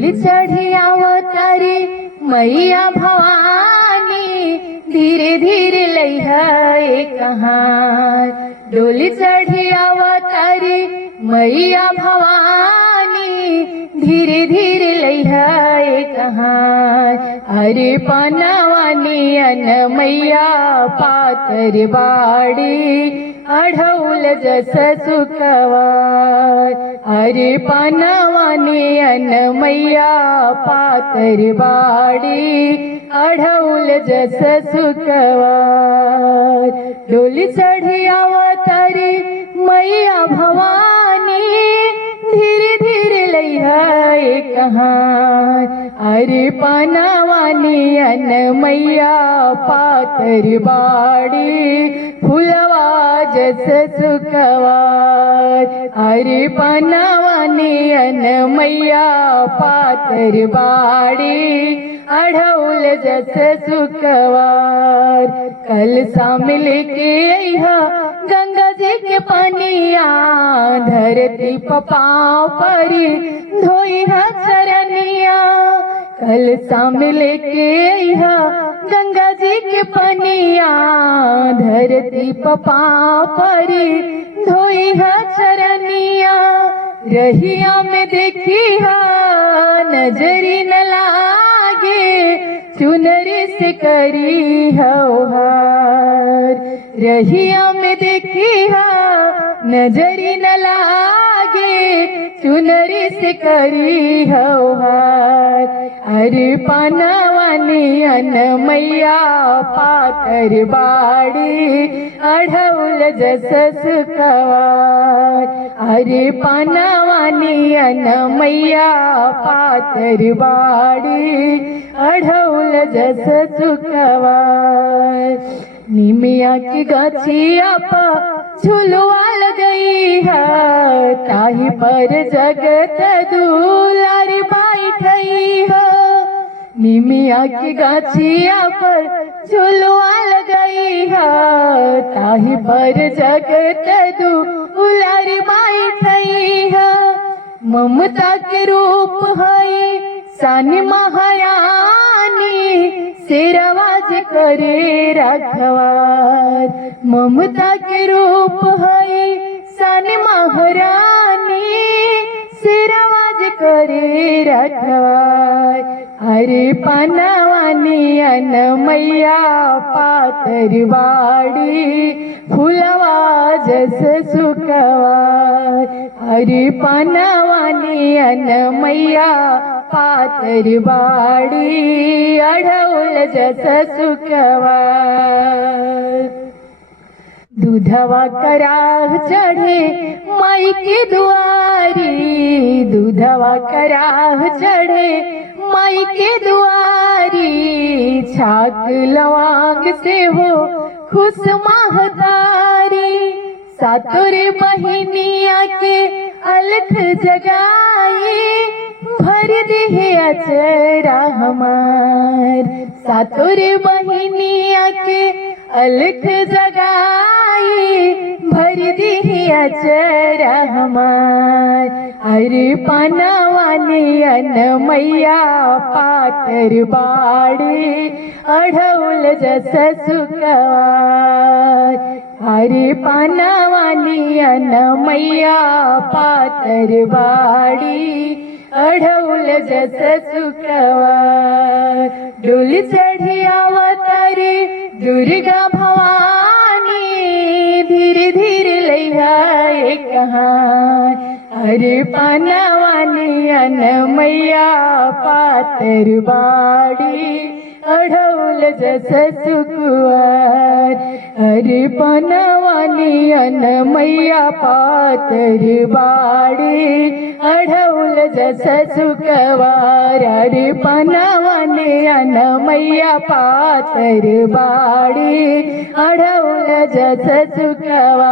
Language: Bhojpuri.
डोली चढ़ी अवतारी मैया भवानी, धीरे धीरे लैहा कहार। डोली चढ़ी अवतारी मैया भवानी, धीरे धीरे लैहा कहार। अरे पनवानी अन मैया पातर बाड़ी, अढौल जस सुखवार। अरे पनवानी अन मैया पातर बाड़ी, अढौल जस सुखवार। डोली चढ़ी अवतारी मैया भवानी, धीरे धीरे लैहा कहार। अरे पनवानी अन मैया पातर बाड़ी, फुलवा जस सुखवार। अरे पनवानी अन मैया पातर बाड़ी, अढौल जस सुखवार। कल शामिल के अइहा गंगा जी के पनिया, धरती पाँव परी धोइहा चरनिया। कल शामिल के अइहा गंगा जी के पनिया, धरती पाँव परी धोइहा चरनिया। रहिया में देखिहा नजरी न लागे, चुनरी से करी हार। रहिया में देखिहा नजरी न लागे, चुनरी से करी हार। अरे पनवानी अन मैया पातर बाड़ी, अढौल जस सुखवार। अरे पनवानी अन मैया पातर बाड़ी, अढौल जस सुखवार। निमिया की गछिया पर झुलवा लगई है, ताही पर जगत दुलारी बैठई है। निमिया की गछिया पर झुलवा लगई है, ताही पर जगत दुलारी बैठई है। ममता के रूप है सानी महारानी, शेरवाज करे रखवार। ममता के रूप है सानी महारानी, शेरवाज करे रखवार। अरे पनवानी अन मैया पातर बाड़ी, फुलवा जस सुखवार। अरे पनवानी अन मैया पातर बाड़ी, अढौल जस सुखवार। दूधवा कराह चढ़े माई के दुआरी, दूधवा कराह चढ़े माई के दुआरी। छाक लवांग से हो खुश महतारी, सातोरे बहिनिया के अलख जगाई, भर दिहे अचरा हमार। सातोरे बहिनिया के अलख जगाई, भर दिहे अचरा हमार। अरे पनवानी अन मैया पातर बाड़ी, अढौल जस सुखवार। अरे पनवानी अन मैया पातर बाड़ी, अढौल जस सुखवार। डोली चढ़ी अवतारी दुर्गा भवानी, धीरे धीरे लैहा कहार। अरे पनवानी अन मैया पातर बाड़ी, अढौल जस सुखवार। अरे पनवानी अन मैया पातर बाड़ी, अढौल जस सुखवार। अरे पनवानी अन मैया पातर बाड़ी, अढौल जस सुखवार।